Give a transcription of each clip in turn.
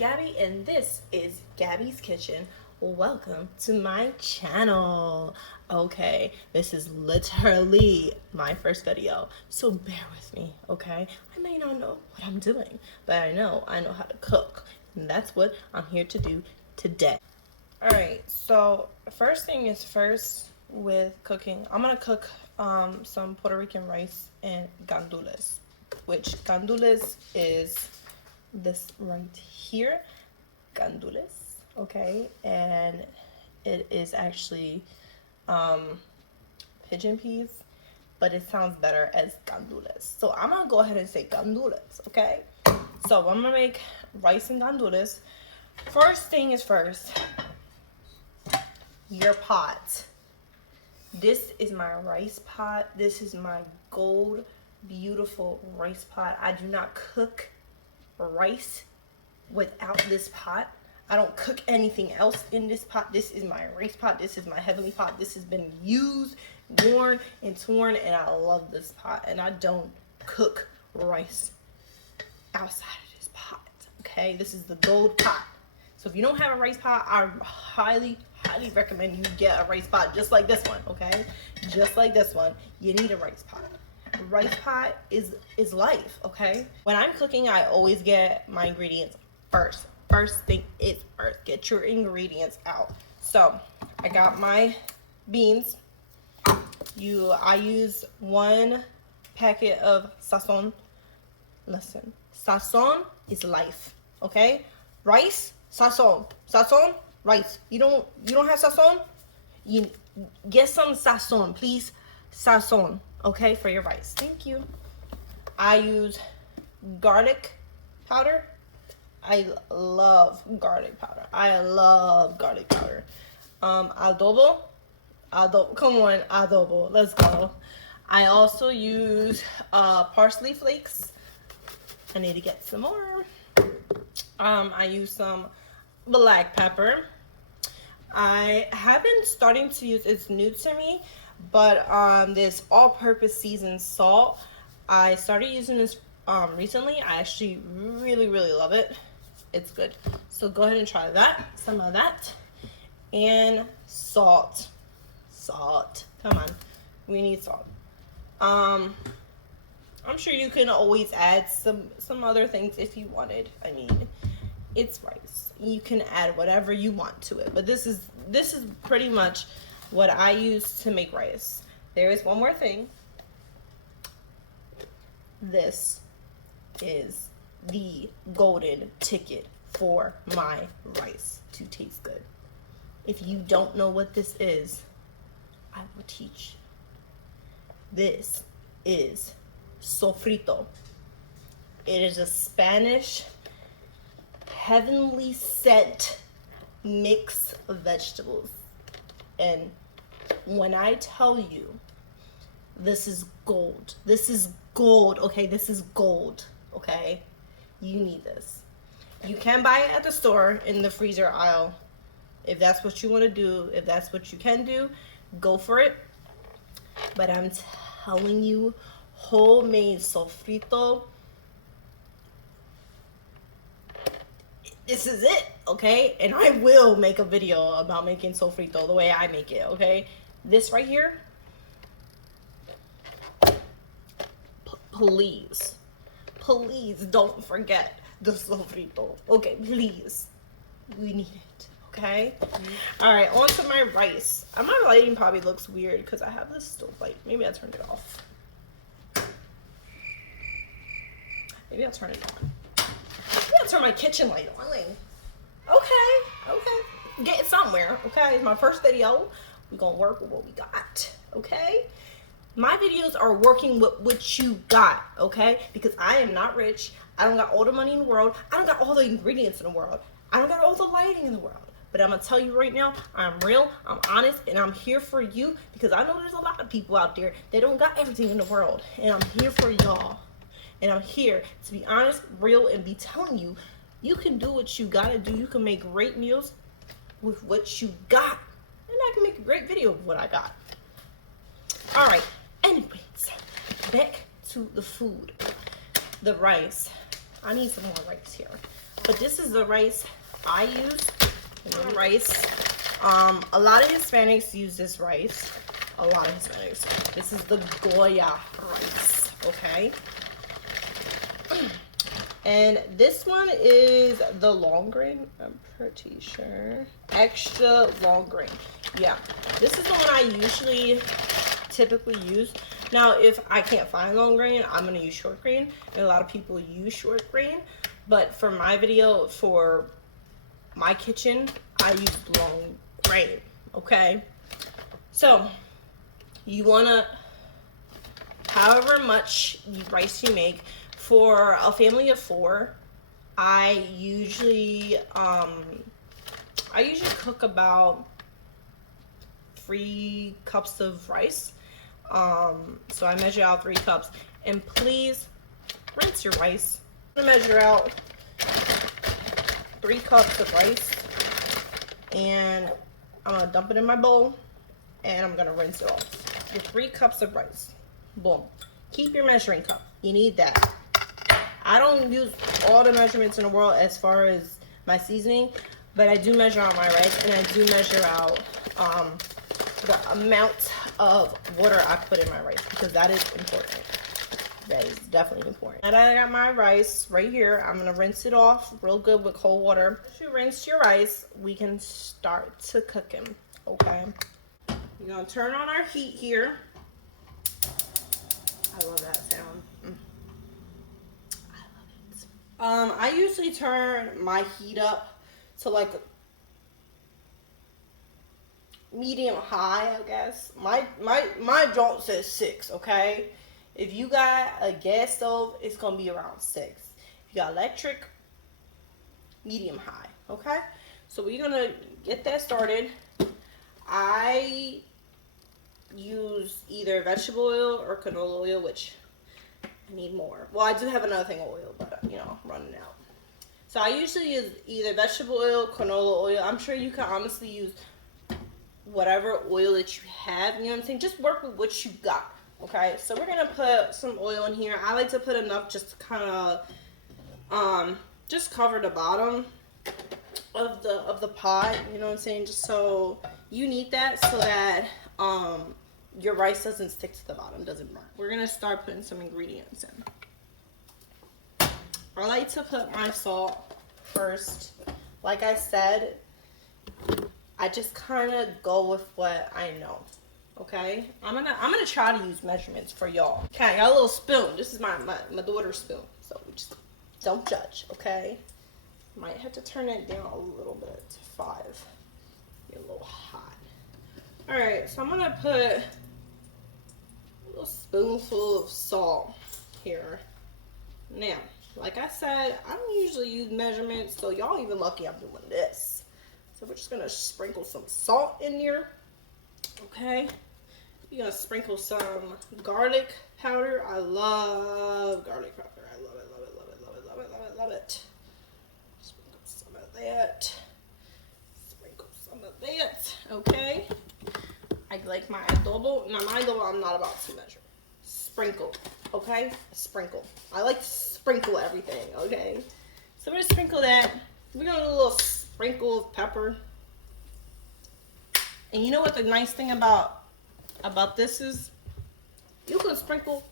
Gabby and this is Gabby's Kitchen. Welcome to my channel. Okay, this is literally my first video, so bear with me, okay? I may not know what I'm doing, but I know how to cook, and that's what I'm here to do today. Alright, so first thing is first with cooking. I'm gonna cook some Puerto Rican rice and gandules, which gandules is this right here, gandules, okay? And it is actually pigeon peas, but it sounds better as gandules. So I'm gonna go ahead and say gandules, okay? So I'm gonna make rice and gandules. First thing is first, your pot. This is my rice pot. This is my gold, beautiful rice pot. I do not cook rice without this pot. I don't cook anything else in this pot. This is my rice pot. This is my heavenly pot. This has been used, worn, and torn, and I love this pot. And I don't cook rice outside of this pot, okay? This is the gold pot. So if you don't have a rice pot, I highly recommend you get a rice pot just like this one, okay? Just like this one, you need a rice pot. Rice pot is life, okay? When I'm cooking, I always get my ingredients first. First thing is first, get your ingredients out. So I got my beans. I use 1 packet of sazon. Listen, sazon is life, okay? Rice, sazon, rice. You don't have sazon? You get some sazon, please. Sazon, okay, for your rice. Thank you. I use garlic powder. I love garlic powder. Adobo. Come on, adobo. Let's go. I also use parsley flakes. I need to get some more. I use some black pepper. I have been starting to use, it's new to me, but this all-purpose seasoned salt. I started using this recently. I actually really love it. It's good. So go ahead and try that. Some of that. And salt. Come on. We need salt. I'm sure you can always add some other things if you wanted. I mean, it's rice. You can add whatever you want to it. But this is pretty much what I use to make rice. There is one more thing. This is the golden ticket for my rice to taste good. If you don't know what this is, I will teach you. This is sofrito. It is a Spanish heavenly scent mix of vegetables. And when I tell you, this is gold. This is gold, okay? This is gold, okay? You need this. You can buy it at the store in the freezer aisle. If that's what you want to do, if that's what you can do, go for it. But I'm telling you, homemade sofrito, this is it, okay? And I will make a video about making sofrito the way I make it, okay? This right here, please don't forget the sofrito, okay? Please, we need it, okay? All right, on to my rice. My lighting probably looks weird because I have this stove light. Maybe I turned it off. Maybe I'll turn it on. Maybe I'll turn my kitchen light on. Okay. Getting somewhere, okay? It's my first video. We're gonna work with what we got, okay? My videos are working with what you got, okay? Because I am not rich. I don't got all the money in the world. I don't got all the ingredients in the world. I don't got all the lighting in the world. But I'm gonna tell you right now, I'm real, I'm honest, and I'm here for you because I know there's a lot of people out there that don't got everything in the world. And I'm here for y'all. And I'm here to be honest, real, and be telling you, you can do what you gotta do. You can make great meals with what you got. And I can make a great video of what I got. All right, anyways, back to the food. The rice. I need some more rice here. but this is the rice I use. The rice. A lot of Hispanics use this rice. A lot of Hispanics. This is the Goya rice, okay? And this one is the long grain, I'm pretty sure. Extra long grain. Yeah, this is the one I usually typically use. Now, if I can't find long grain, I'm gonna use short grain. And a lot of people use short grain. But for my video, for my kitchen, I use long grain, okay? So, you wanna, however much rice you make, for a family of 4, I usually cook about 3 cups of rice. So I measure out 3 cups, and please rinse your rice. I'm gonna measure out 3 cups of rice, and I'm gonna dump it in my bowl, and I'm gonna rinse it off. Your 3 cups of rice, boom. Keep your measuring cup, you need that. I don't use all the measurements in the world as far as my seasoning, but I do measure out my rice, and I do measure out the amount of water I put in my rice, because that is important. That is definitely important. Now that I got my rice right here, I'm gonna rinse it off real good with cold water. Once you rinse your rice, we can start to cook him, okay? We're gonna turn on our heat here. I love that sound. I usually turn my heat up to like medium high, I guess. My joint says 6, okay? If you got a gas stove, it's gonna be around 6. If you got electric, medium high, okay? So we're gonna get that started. I use either vegetable oil or canola oil, which I need more. Well, I do have another thing of oil, but you know, I'm running out. So I usually use either vegetable oil, canola oil. I'm sure you can honestly use whatever oil that you have, you know what I'm saying? Just work with what you got, okay? So we're gonna put some oil in here. I like to put enough just to kind of just cover the bottom of the pot, you know what I'm saying? Just so you need that so that your rice doesn't stick to the bottom, doesn't burn. We're gonna start putting some ingredients in. I like to put my salt first. Like I said, I just kind of go with what I know. Okay, I'm gonna try to use measurements for y'all. Okay, I got a little spoon. This is my daughter's spoon, so just don't judge. Okay, might have to turn it down a little bit to 5. Get a little hot. All right, so I'm gonna put a little spoonful of salt here. Now, like I said, I don't usually use measurements, so y'all even lucky I'm doing this. So we're just gonna sprinkle some salt in there. Okay, you're gonna sprinkle some garlic powder. I love garlic powder. I love it, love it, love it, love it, love it, love it, love it. Sprinkle some of that. Sprinkle some of that. Okay. I like my adobo. Now my adobo, I'm not about to measure. Sprinkle, okay? Sprinkle. I like to sprinkle everything, okay? So we're gonna sprinkle that. We're gonna do a little sprinkle of pepper. And you know what the nice thing about this is? You can sprinkle,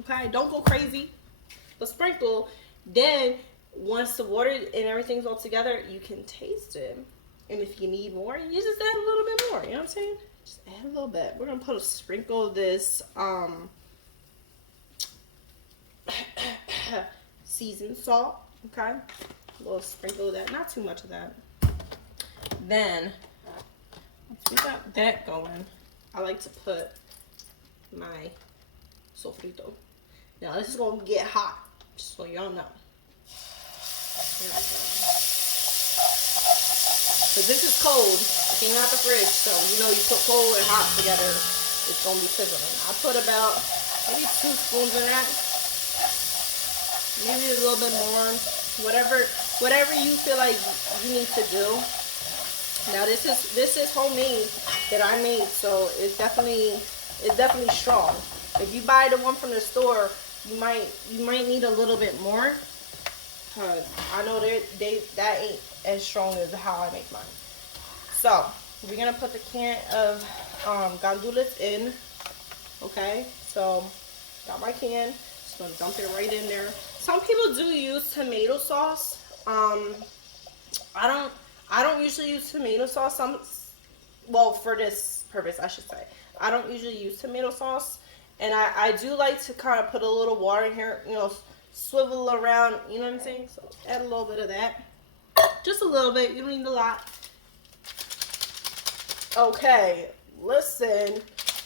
okay? Don't go crazy, but sprinkle. Then once the water and everything's all together, you can taste it. And if you need more, you just add a little bit more. You know what I'm saying? Just add a little bit. We're gonna put a sprinkle of this seasoned salt. Okay, a little sprinkle of that. Not too much of that. Then once we got that going, I like to put my sofrito. Now this is gonna get hot, just so y'all know. There we go. Because this is cold, it came out the fridge, so you know you put cold and hot together, it's going to be sizzling. I put about maybe 2 spoons in that, maybe a little bit more, whatever you feel like you need to do. Now this is homemade that I made, so it's definitely strong. If you buy the one from the store, you might need a little bit more. Cause I know that ain't as strong as how I make mine. So we're gonna put the can of gandules in. Okay, so got my can. Just gonna dump it right in there. Some people do use tomato sauce. I don't. I don't usually use tomato sauce. Well, for this purpose, I should say, I don't usually use tomato sauce, and I do like to kind of put a little water in here. You know, swivel around. You know what I'm saying? So add a little bit of that. Just a little bit. You don't need a lot. Okay, listen.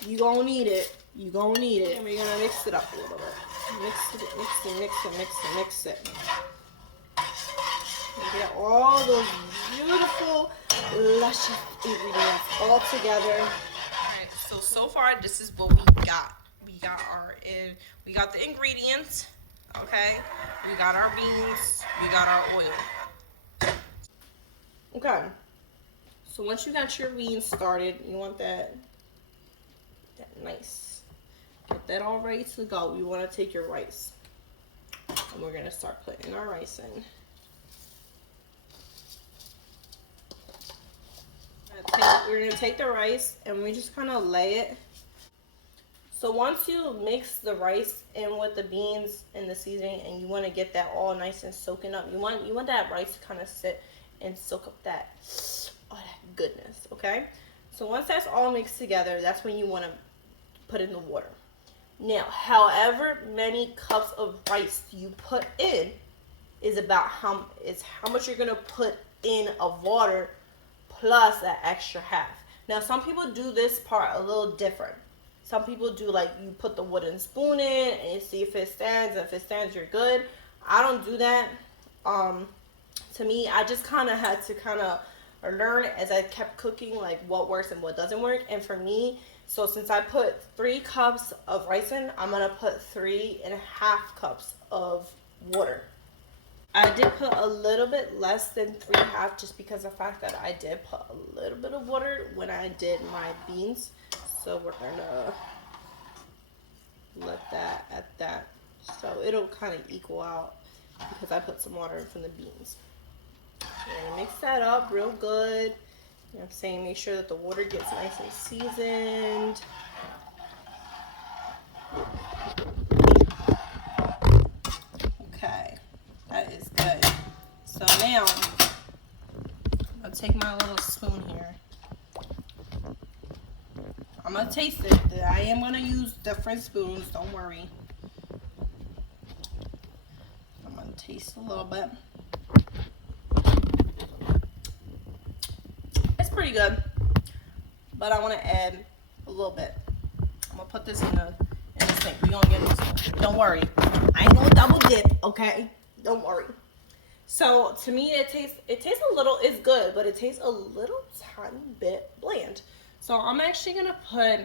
You gonna need it. You gonna need it. And we're gonna mix it up a little bit. Mix it, mix it, mix it, mix it, mix it. And get all those beautiful, luscious ingredients all together. Alright, so far this is what we got. We got the ingredients, okay? We got our beans, we got our oil. Okay. So once you got your beans started, you want that nice. Get that all ready to go. You want to take your rice. And we're going to start putting our rice in. We're going to take the rice and we just kind of lay it. So once you mix the rice in with the beans and the seasoning and you want to get that all nice and soaking up, you want that rice to kind of sit and soak up that goodness, okay? So once that's all mixed together, that's when you want to put in the water. Now, however many cups of rice you put in is about how much you're going to put in of water plus that extra half. Now, some people do this part a little different. Some people do like you put the wooden spoon in and you see if it stands. If it stands, you're good. I don't do that. To me, I just kind of had to learn as I kept cooking like what works and what doesn't work. And for me, so since I put 3 cups of rice in, I'm gonna put 3.5 cups of water. I did put a little bit less than 3.5 just because of the fact that I did put a little bit of water when I did my beans. So we're gonna let that at that. So it'll kind of equal out because I put some water in from the beans. We're gonna mix that up real good. You know what I'm saying? Make sure that the water gets nice and seasoned. Okay, that is good. So now, I'll take my little spoon here. I'm gonna taste it. I am gonna use different spoons, don't worry. I'm gonna taste a little bit. It's pretty good, but I want to add a little bit. I'm gonna put this in the sink. We gonna get this. Don't worry, I ain't gonna double dip. Okay, don't worry. So to me, it tastes a little. It's good, but it tastes a little tiny bit bland. So I'm actually gonna put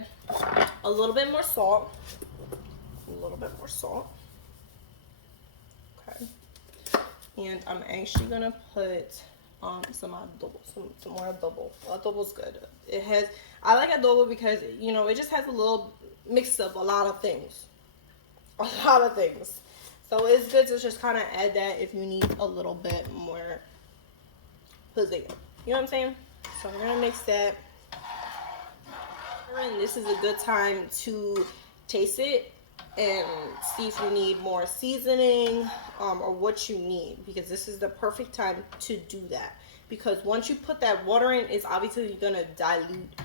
a little bit more salt. A little bit more salt. Okay, and I'm actually gonna put some adobo, some more adobo. Adobo's good. I like adobo because, you know, it just has a little mix of a lot of things. A lot of things. So it's good to just kind of add that if you need a little bit more pizzazz. You know what I'm saying? So we're gonna mix that. And this is a good time to taste it and see if you need more seasoning or what you need, because this is the perfect time to do that, because once you put that water in, it's obviously going to dilute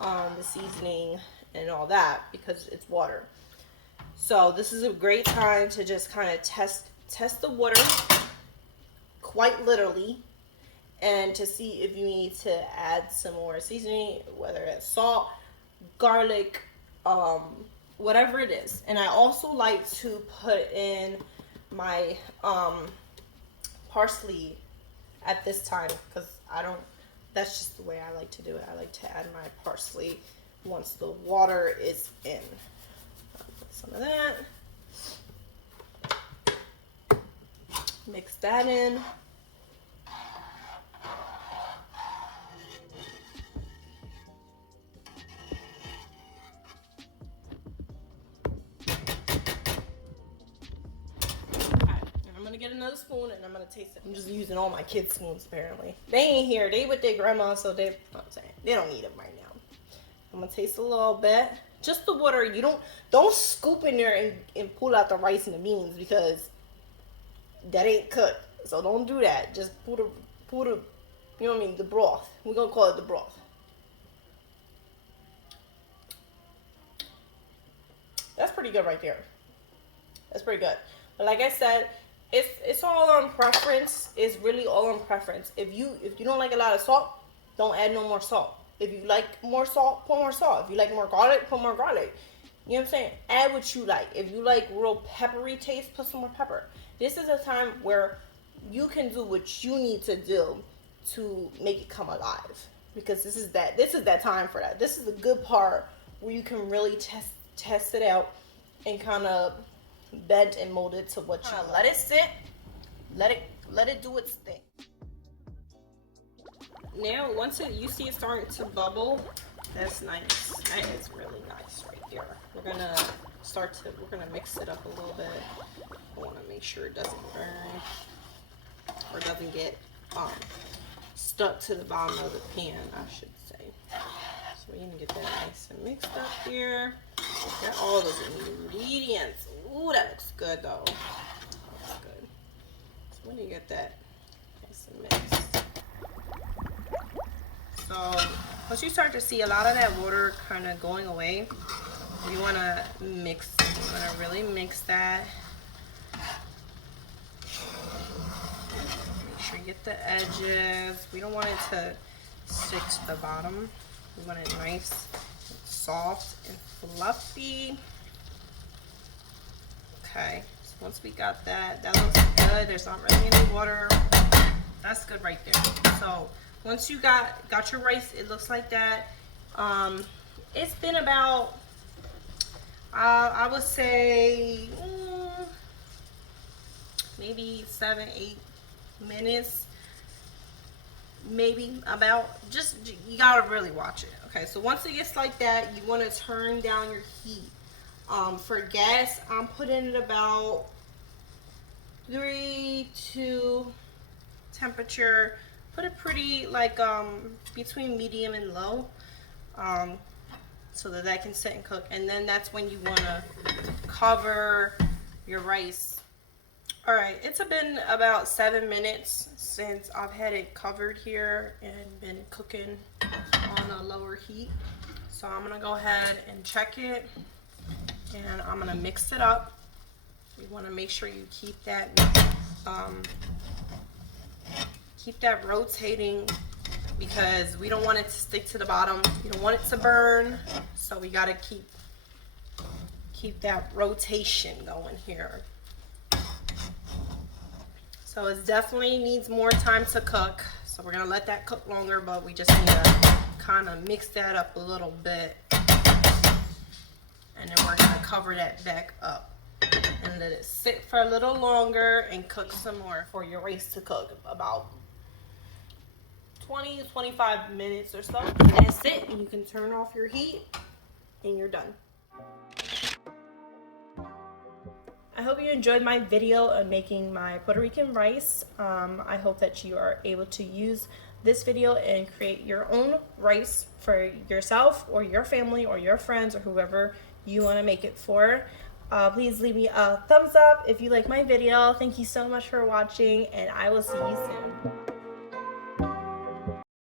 the seasoning and all that because it's water. So this is a great time to just kind of test the water quite literally, and to see if you need to add some more seasoning, whether it's salt, garlic, whatever it is. And I also like to put in my parsley at this time, because that's just the way I like to do it. I like to add my parsley once the water is in. I'll put some of that. Mix that in. get another spoon and I'm gonna taste it. I'm just using all my kids' spoons apparently. They ain't here. They with their grandma, so they, I'm saying, they don't need them right now. I'm gonna taste a little bit. Just the water. You don't scoop in there and pull out the rice and the beans because that ain't cooked. So don't do that. Just pull the, you know what I mean, the broth. We're gonna call it the broth. That's pretty good right there. That's pretty good. But like I said, it's all on preference. It's really all on preference. If you don't like a lot of salt, don't add no more salt. If you like more salt, put more salt. If you like more garlic, put more garlic. You know what I'm saying? Add what you like. If you like real peppery taste, put some more pepper. This is a time where you can do what you need to do to make it come alive. Because this is that time for that. This is the good part where you can really test it out and kind of bend and mold it to what you let it sit. Let it do its thing. Now, once you see it starting to bubble, that's nice. That is really nice right there. We're gonna mix it up a little bit. I want to make sure it doesn't burn or doesn't get stuck to the bottom of the pan, I should say. So we're gonna get that nice and mixed up here. Got all those ingredients. Ooh, that looks good though. That's good. So when you get that nice and mixed. So once you start to see a lot of that water kind of going away, you want to mix. You want to really mix that. Make sure you get the edges. We don't want it to stick to the bottom. We want it nice, and soft, and fluffy. Okay. So once we got that looks good. There's not really any water. That's good right there. So once you got your rice, it looks like that. It's been about, I would say, maybe 7-8 minutes. Maybe about, just, you gotta really watch it. Okay, so once it gets like that, you wanna turn down your heat. For gas, I'm putting it about 3 to temperature. Put it pretty like between medium and low, so that can sit and cook. And then that's when you want to cover your rice. All right, it's been about 7 minutes since I've had it covered here and been cooking on a lower heat. So I'm gonna go ahead and check it, and I'm gonna mix it up. You want to make sure you keep that rotating, because we don't want it to stick to the bottom. You don't want it to burn, so we got to keep that rotation going here. So it definitely needs more time to cook, so we're gonna let that cook longer, but we just need to kind of mix that up a little bit, and then we're gonna cover that back up and let it sit for a little longer and cook some more for your rice to cook. About 20 to 25 minutes or so. That's it, and you can turn off your heat and you're done. I hope you enjoyed my video of making my Puerto Rican rice. I hope that you are able to use this video and create your own rice for yourself or your family or your friends or whoever you want to make it for. Please leave me a thumbs up if you like my video. Thank you so much for watching, and I will see you soon.